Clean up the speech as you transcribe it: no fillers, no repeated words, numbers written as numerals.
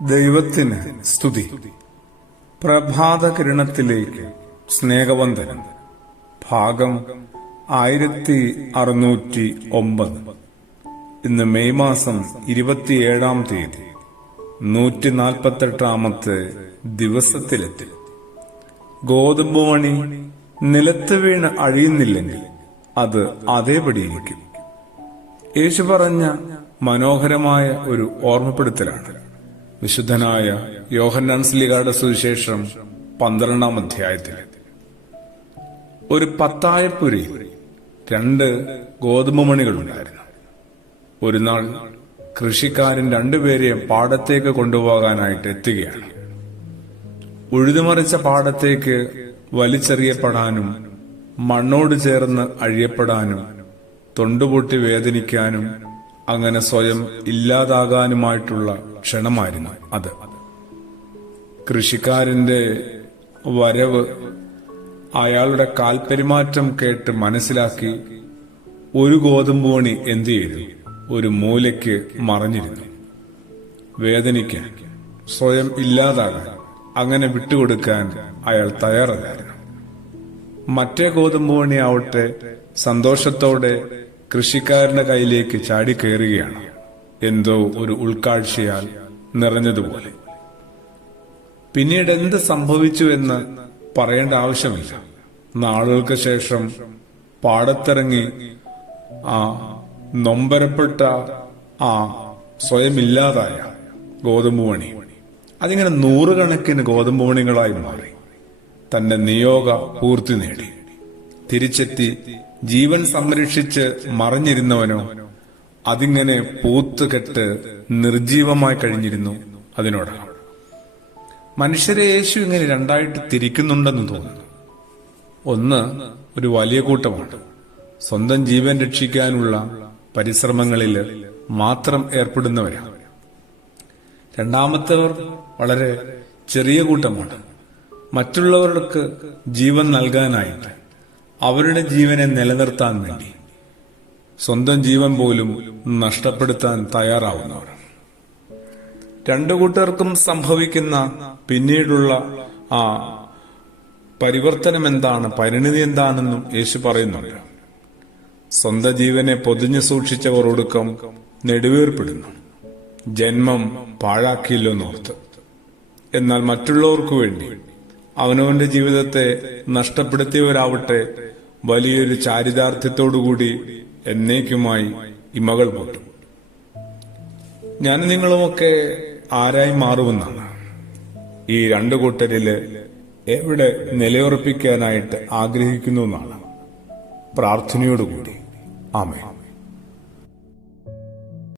ദൈവത്തിന് സ്തുതി. പ്രഭാത കിരണത്തിലേക്ക് സ്നേഹവന്ദനം. ഭാഗം 1609. ഇന്ന് മെയ് മാസം 27-ാം തീയതി 148-ാമത്തെ ദിവസത്തിലെത്തി. ഗോതമ്പ് മണി നിലത്ത് വീണ് അഴിയുന്നില്ലെങ്കിൽ അത് അതേപടിയിരിക്കും. യേശു പറഞ്ഞ മനോഹരമായ ഒരു ഓർമ്മപ്പെടുത്തലാണ് വിശുദ്ധനായ യോഹന്നാൻ ശ്ലീഹായുടെ സുവിശേഷം 12-ാം അധ്യായത്തിൽ. ഒരു പത്തായപ്പുരയിൽ 2 ഗോതമ്പ് മണികളുണ്ടായിരുന്നു. ഒരു നാൾ കൃഷിക്കാരൻ 2 പേരെ പാടത്തേക്ക് കൊണ്ടുപോകാനായിട്ട് എത്തുകയാണ്. ഉഴുതുമറിച്ച പാടത്തേക്ക് വലിച്ചെറിയപ്പെടാനും മണ്ണോട് ചേർന്ന് അഴിയപ്പെടാനും തൊണ്ടുപൊട്ടി വേദനിക്കാനും അങ്ങനെ സ്വയം ഇല്ലാതാകാനുമായിട്ടുള്ള ക്ഷണമായിരുന്നു അത്. കൃഷിക്കാരന്റെ വരവ് അയാളുടെ കാൽപെരുമാറ്റം കേട്ട് മനസ്സിലാക്കി ഒരു ഗോതമ്പ് മണി എന്തു ചെയ്തു? ഒരു മൂലയ്ക്ക് മറഞ്ഞിരുന്നു. വേദനിക്കാൻ, സ്വയം ഇല്ലാതാകാൻ, അങ്ങനെ വിട്ടുകൊടുക്കാൻ അയാൾ തയ്യാറല്ലായിരുന്നു. മറ്റേ ഗോതമ്പ് മണി ആവട്ടെ സന്തോഷത്തോടെ കൃഷിക്കാരന്റെ കയ്യിലേക്ക് ചാടിക്കയറുകയാണ്, എന്തോ ഒരു ഉൾക്കാഴ്ചയാൽ നിറഞ്ഞതുപോലെ. പിന്നീട് എന്ത് സംഭവിച്ചു എന്ന് പറയേണ്ട ആവശ്യമില്ല. നാളുകൾക്ക് ശേഷം പാടത്തിറങ്ങി നൊമ്പരപ്പെട്ട സ്വയം ഇല്ലാതായ ഗോതമ്പ് മണി അതിങ്ങനെ 100 കണക്കിന് ഗോതമ്പ് മണികളായി മാറി. തന്റെ നിയോഗ പൂർത്തി നേടി. തിരിച്ചെത്തി ജീവൻ സംരക്ഷിച്ച് മറഞ്ഞിരുന്നവനോ അതിങ്ങനെ പൂത്തുകെട്ട് നിർജീവമായി കഴിഞ്ഞിരുന്നു. അതിനോടാണ് മനുഷ്യരെ യേശു ഇങ്ങനെ 2ആയിട്ട് തിരിക്കുന്നുണ്ടെന്ന് തോന്നുന്നു. ഒന്ന്, ഒരു വലിയ കൂട്ടമാണ് സ്വന്തം ജീവൻ രക്ഷിക്കാനുള്ള പരിശ്രമങ്ങളിൽ മാത്രം ഏർപ്പെടുന്നവരാണ്. രണ്ടാമത്തവർ വളരെ ചെറിയ കൂട്ടമാണ്. മറ്റുള്ളവർക്ക് ജീവൻ നൽകാനായിട്ട്, അവരുടെ ജീവനെ നിലനിർത്താൻ വേണ്ടി സ്വന്തം ജീവൻ പോലും നഷ്ടപ്പെടുത്താൻ തയ്യാറാവുന്നവർ. 2 കൂട്ടർക്കും സംഭവിക്കുന്ന പിന്നീടുള്ള പരിവർത്തനം എന്താണ്, പരിണിതി എന്താണെന്നും യേശു പറയുന്നുണ്ട്. സ്വന്തം ജീവനെ പൊതിഞ്ഞു സൂക്ഷിച്ചവർ ഒടുക്കം നെടുവേർപ്പെടുന്നു, ജന്മം പാഴാക്കിയില്ലെന്നോർത്ത്. എന്നാൽ മറ്റുള്ളവർക്കു വേണ്ടി അവനവന്റെ ജീവിതത്തെ നഷ്ടപ്പെടുത്തിയവരാവട്ടെ വലിയൊരു ചാരിതാർത്ഥ്യത്തോടുകൂടി എന്നേക്കുമായി ഇമകൾ പൊട്ടും. ഞാൻ നിങ്ങളുമൊക്കെ ആരായി മാറുമെന്നാണ് ഈ 2 കൂട്ടരില് എവിടെ നിലയുറപ്പിക്കാനായിട്ട് ആഗ്രഹിക്കുന്നു എന്നാണ് പ്രാർത്ഥനയോടുകൂടി. ആമേൻ.